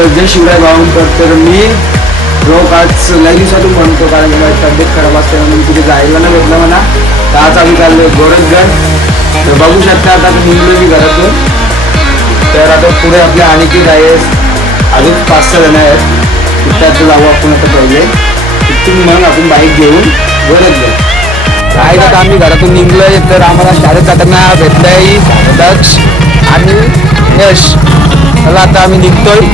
तर जय शिवराय भावंकर तर मी रोग आज लई दिवसातून म्हणतो कारण की माझी तब्येत खराब असते म्हणून कुठे जायला नाही भेटलं मला. तर आज आम्ही चाललो गोरखगड. तर बघू शकता आता निघलो मी घरातून. तर आता पुढे आपल्या आणखी आहे अजून पाच सहा जण आहेत. त्यात जाऊ आपण आता पहिले. तिथून मग आपण बाईक घेऊन गोरखगड. काय आता आम्ही घरातून निघलोय तर आम्हाला शाळेत जाताना भेटलंय दक्ष आणि यश. चला आता आम्ही निघतोय.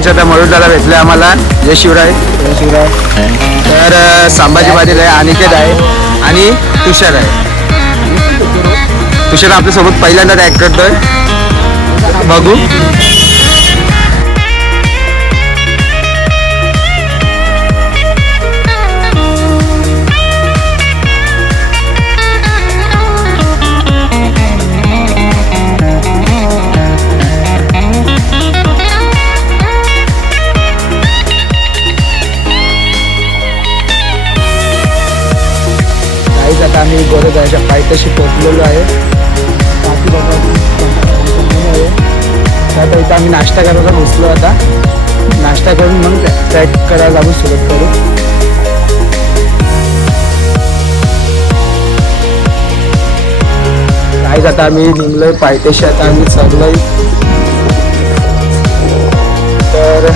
तर आमच्या त्या मरुदाला भेटले आम्हाला. जय शिवराय. जय शिवराय. तर संभाजी पाटील आहे अनिकेत आहे आणि तुषार आहे. तुषार आपल्यासोबत पहिल्यांदाच ॲक्ट करतोय. बघू. आता आम्ही गोरेगावच्या पायथ्याशी पोचलेलो आहे. बाकी आहे आता इथं आम्ही नाश्ता करायला घुसलो आता. नाश्ता करून मग ट्रॅक करायला आपण सुरुवात करू. काहीच आता आम्ही निघलोय पायथ्याशी आता आम्ही चढलोय तर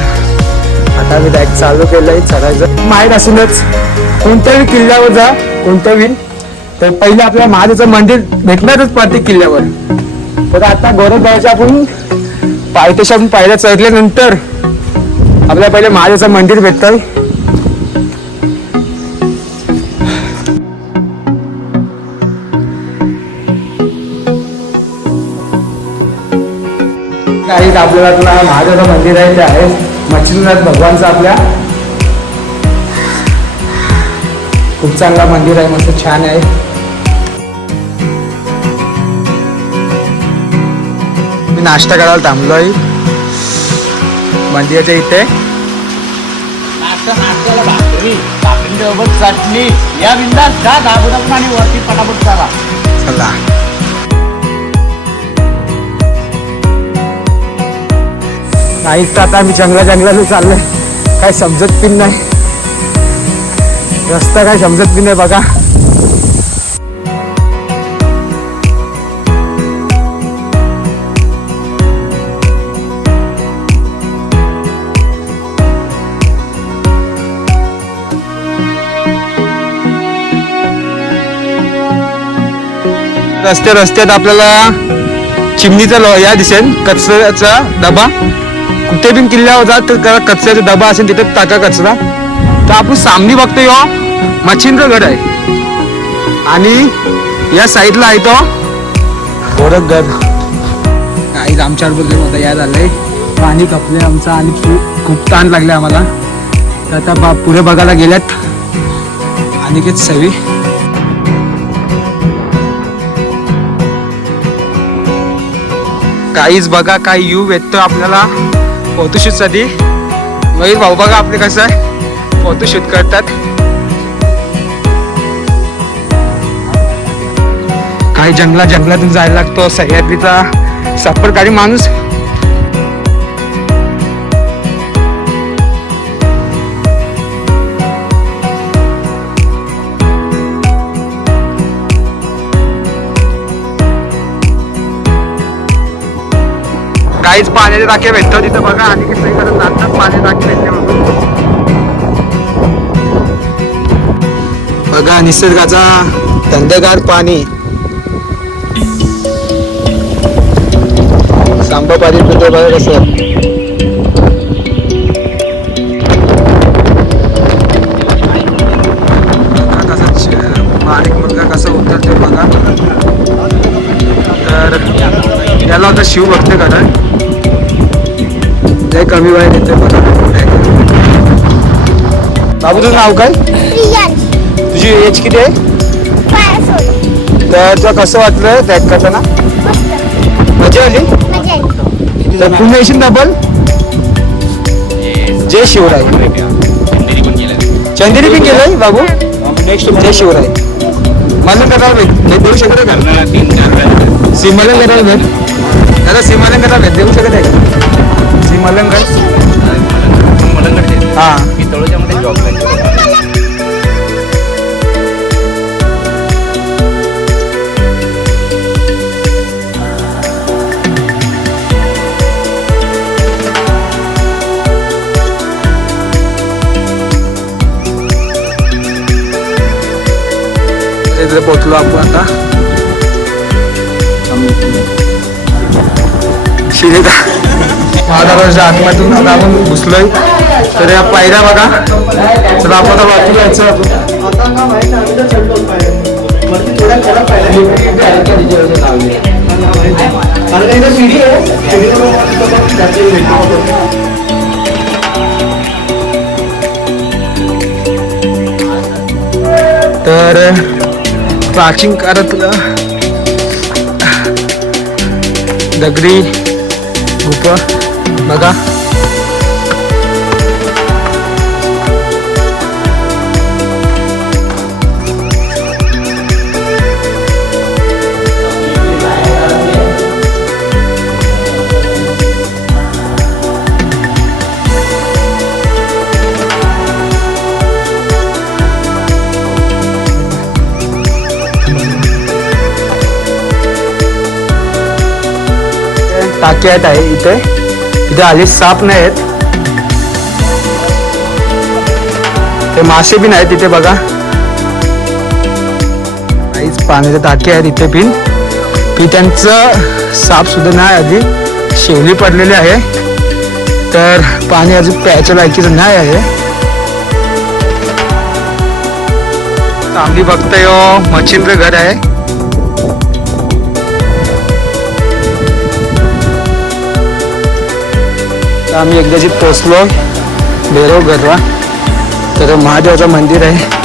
आता आम्ही बॅग चालू केलंय चढायचं. माहीत असूनच कोणत्याही किल्ल्यावर जा कोणत्याही तर पहिले आपल्याला महादेवचं मंदिर भेटणारच प्रत्येक किल्ल्यावर. तर आता गोरखगावच्या आपण पायथ्याशी आपण पायऱ्या चढल्यानंतर आपल्याला पहिले महादेवचं मंदिर भेटतंय. काही आपल्याला तुला महादेवचं मंदिर आहे ते आहे. मच्छिंद्रनाथ भगवानचं आपल्या. खूप चांगला मंदिर आहे मस्त छान आहे. नाश्ता करायला थांबलोय. मंदिराच्या इथे. चटणी. या बिंदास का दाबून आणि वरती पटापट करा चला. नाहीच आता आम्ही जंगला जंगलात चाललोय. काय समजत पण नाही. रस्ता काय समजत पण नाही बघा. रस्ते रस्त्यात आपल्याला चिमणीचा लो या दिसेल कचऱ्याचा डबा. कुठे पण किल्ल्यावर जा तर त्याला कचऱ्याचा डबा असेल तिथे टाका कचरा. तर आपण सामनी बघतोय हो, यो मच्छिंद्रगड आहे. आणि या साईडला आहे तो गोरखगड काही आमच्यावर बोलले होता या झालंय पाणी कपले आमचं आणि खूप ताण लागले आम्हाला. तर आता बा पुढे बघायला गेल्यात. आणि सवी काहीच बघा काही यू भेटतो आपल्याला. फोटोशूटसाठी. मयूर भाऊ बघा आपले कसं आहे. फोटोशूट करतात. काही जंगला जंगलातून जायला लागतो सह्याद्रीचा सफरकारी माणूस. पाण्याचे टाके भेटतो तिथं बघा. आणि कसं करत जातात पाण्याचे टाके भेटते म्हणून. बघा निसर्गाचा थंडगार पाणी. सांबा पाणी पितो बघा कसं. बाबू तुझं नाव काय? तुझी एज किती आहे? तर तुला कसं वाटलं त्यात करताना मजा आली? पुन्हा येशील डबल जय शिवराय. चंदेरी पण गेलंय बाबू? नेक्स्ट जय शिवराय. मला करायला भेट देऊ शकत आहे का? सीमालन करायला भेट. दादा करायला भेट देऊ शकत आहे का? सीमालन काय हा मी तळोजामध्ये जॉब इकडे पोहोचलो आपण आता शिरेगा महाराष्ट्राच्या आतमधून आता आपण घुसलोय तर या पायऱ्या बघा. तर आपण आता वाचून तर प्राचीन काळातलं दगडी गुप बघा. टाकी आहेत आहे इथे. इथे आली साप नाही आहेत. ते मासे बिन आहेत इथे बघा. काहीच पाण्याच्या टाकी आहेत इथे पिन की त्यांचं साप सुद्धा नाही आधी. शेवली पडलेली आहे. तर पाणी अजून प्यायच्या लायकीचं नाही आहे. चांगली बघतोय हो. मच्छिंद्र घर आहे. आम्ही एकदाची पोचलो बेरो गरवा. तर महादेवाचं मंदिर आहे.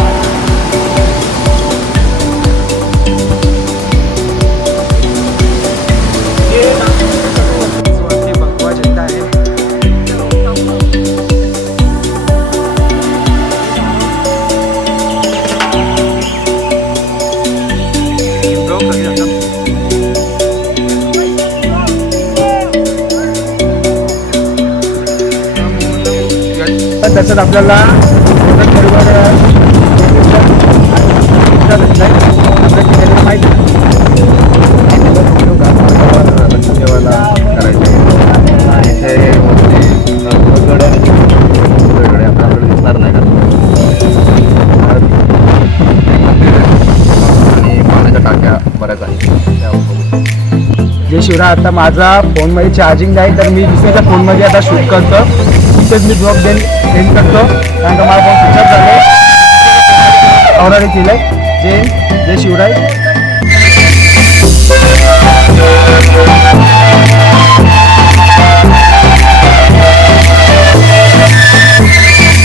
त्याच्यात आपल्याला मोदक बरोबर माहिती दिसणार नाही आणि पाण्याच्या टाक्या बऱ्याच आहेत जे शिवराय आता माझा फोनमध्ये चार्जिंग नाही तर मी दुसऱ्याच्या फोनमध्ये आता शूट करतो. इथेच मी जॉब देईन एंड करतो कारण का मला पण विचार झाले. ऑर्डर केलं जय जय शिवराय.